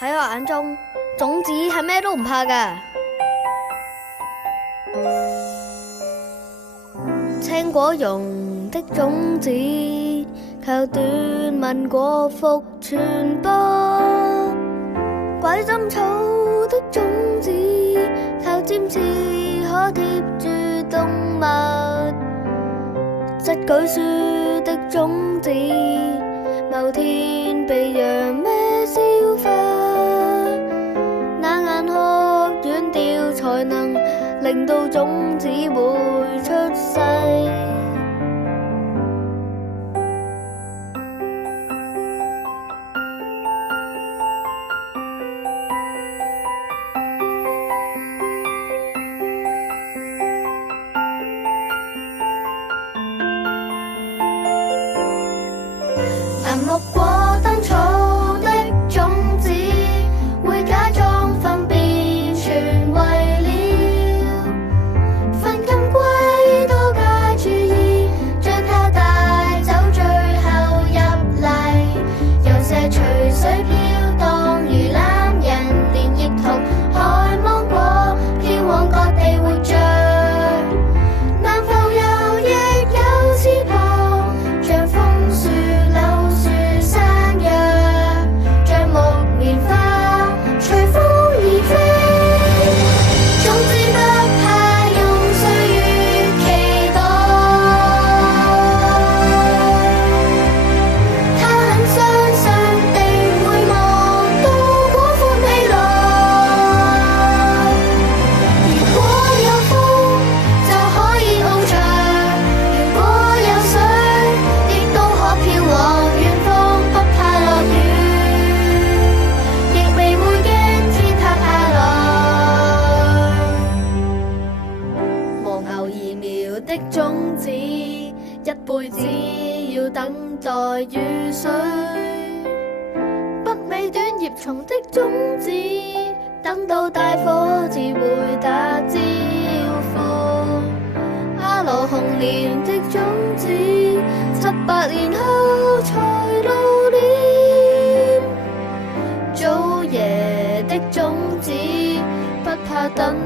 喺我眼中，種子係咩都唔怕㗎。青果榕的種子，靠短吻果腹傳播；鬼針草的種子，靠尖刺可貼住動物；質舉樹的種子，某天被楊咩消化。那眼殼軟掉，才能令到種子會出世。銀木果燈草的種子，會假裝糞便全為了糞金龜，多加注意，將它帶走，最後入嚟，有些隨水飄蕩如欖仁連葉桐海芒果，飄往各地活着。南浮游亦有翅膀，像楓樹柳樹山藥，像木棉花隨風而飛。種子不怕用歲月期待，它很相信定會望到廣闊未來。如果有風就可以翱翔，如果有水亦都可飄往遠方，不怕落雨，亦未會驚天塌下來。和牛兒苗的種子，一輩子要等待雨水；北美短葉蟲的種子，等到大火至會打招呼。阿羅紅蓮的種子，700年後才露臉。祖爺的種子，不怕等